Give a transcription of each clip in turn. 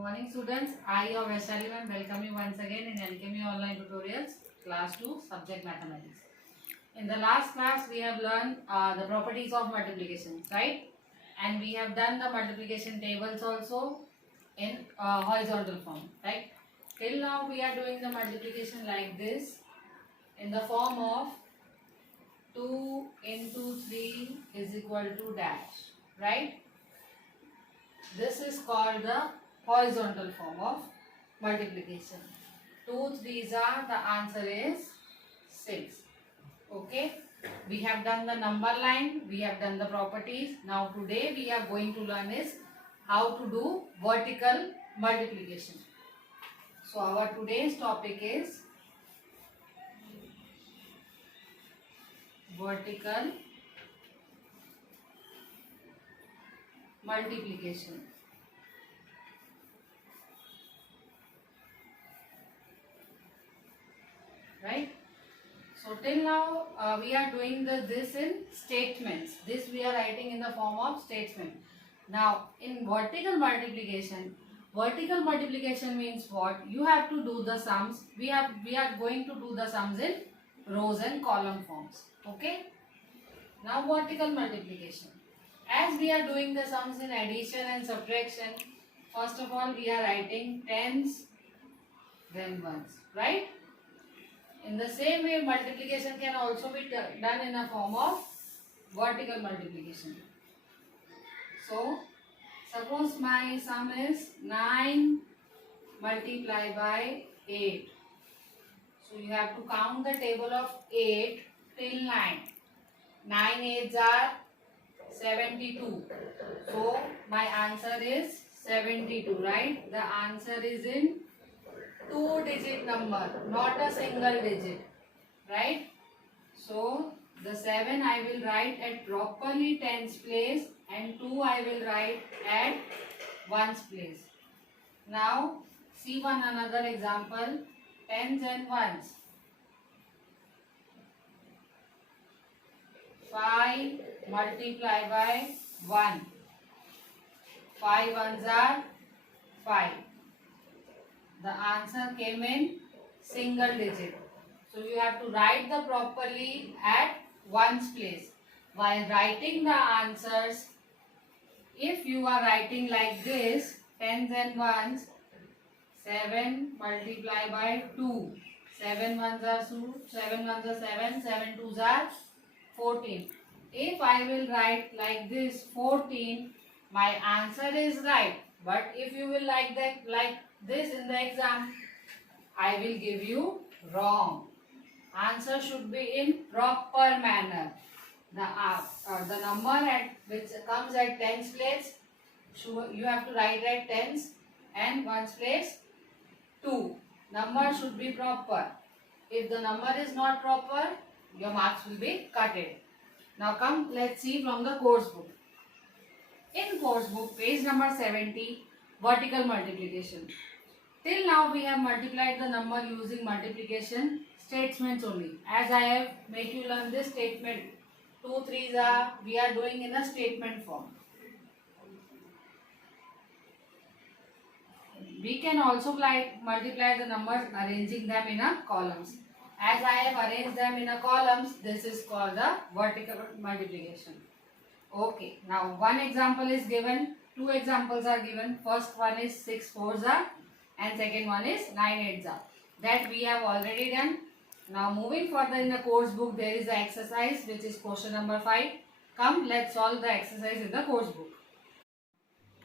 morning students, I your Vaishali ma'am welcome you once again in Alchemy Online Tutorials class 2 subject mathematics. In the last class we have learned the properties of multiplication, right? And we have done the multiplication tables also in horizontal form, right? Till now we are doing the multiplication like this in the form of 2 into 3 is equal to dash, right? This is called the horizontal form of multiplication. 2 threes are, the answer is 6. Okay. We have done the number line. We have done the properties. Now today we are going to learn is how to do vertical multiplication. So our today's topic is vertical multiplication. Right? So till now we are doing this in statements. This we are writing in the form of statement. Now in vertical multiplication means what? You have to do the sums. We are going to do the sums in rows and column forms. Okay. Now vertical multiplication. As we are doing the sums in addition and subtraction, first of all we are writing tens, then ones, right? In the same way, multiplication can also be done in a form of vertical multiplication. So, suppose my sum is 9 multiplied by 8. So, you have to count the table of 8 till 9. 9 8s are 72. So, my answer is 72, right? The answer is in 2-digit number, not a single digit, right? So the 7 I will write at properly tens place and 2 I will write at ones place. Now see one another example, tens and ones. 5 multiplied by 1. 5 ones are 5. The answer came in single digit. So you have to write the properly at ones place. While writing the answers, if you are writing like this, tens and ones, 7 multiplied by 2. 7 ones are 2, 7 ones are 7, 7 twos are 14. If I will write like this 14, my answer is right. But if you will like this in the exam, I will give you wrong. Answer should be in proper manner. The number at which comes at tens place, you have to write at tens and ones place 2. Number should be proper. If the number is not proper, your marks will be cutted. Now come, let's see from the course book. In course book, page number 70, vertical multiplication. Till now we have multiplied the number using multiplication statements only. As I have made you learn this statement, 2 threes are, we are doing in a statement form. We can also multiply the numbers arranging them in a columns. As I have arranged them in a columns, this is called the vertical multiplication. Okay, now one example is given, 2 examples are given. First one is 6 fours are and second one is 9 eights are. That we have already done. Now moving further in the course book, there is an exercise which is question number 5. Come, let's solve the exercise in the course book.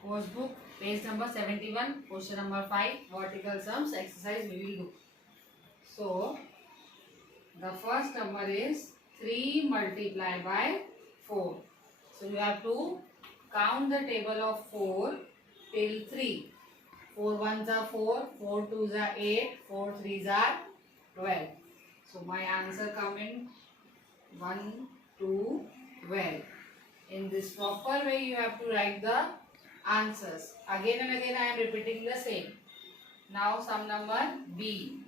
Course book, page number 71, question number 5, vertical sums exercise we will do. So, the first number is 3 multiplied by 4. So you have to count the table of 4 till 3. 4 ones are 4, 4 twos are 8, 4 threes are 12. So my answer come in 1, 2, 12. In this proper way you have to write the answers. Again and again I am repeating the same. Now sum number B.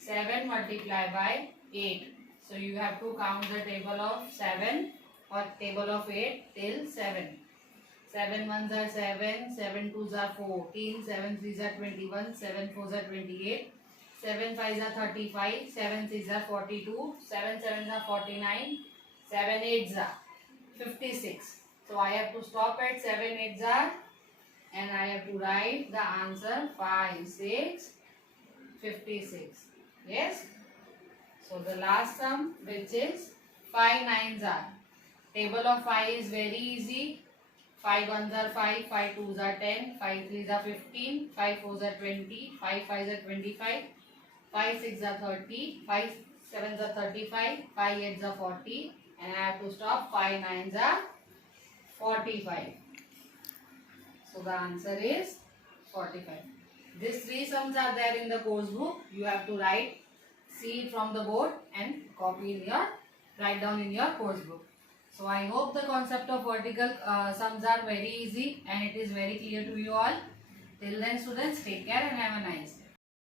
7 multiplied by 8. So you have to count the table of 7 or table of 8 till 7. 7 ones are 7, 7 twos are 14, 7 threes are 21, 7 fours are 28, 7 fives are 35, 7 sixes are 42, 7 sevens are 49, 7 eights are 56. So I have to stop at 7 eights are and I have to write the answer 5, 6, 56. Yes. So the last sum, which is 5 nines are. Table of 5 is very easy. 5 ones are 5, 5 twos are 10, 5 threes are 15, 5 fours are 20, 5 fives are 25, 5 sixes are 30, 5 sevens are 35, 5 eights are 40, and I have to stop. 5 nines are 45. So the answer is 45. These three sums are there in the course book. You have to write, see it from the board and write down in your course book. So I hope the concept of vertical sums are very easy and it is very clear to you all. Till then students, take care and have a nice day.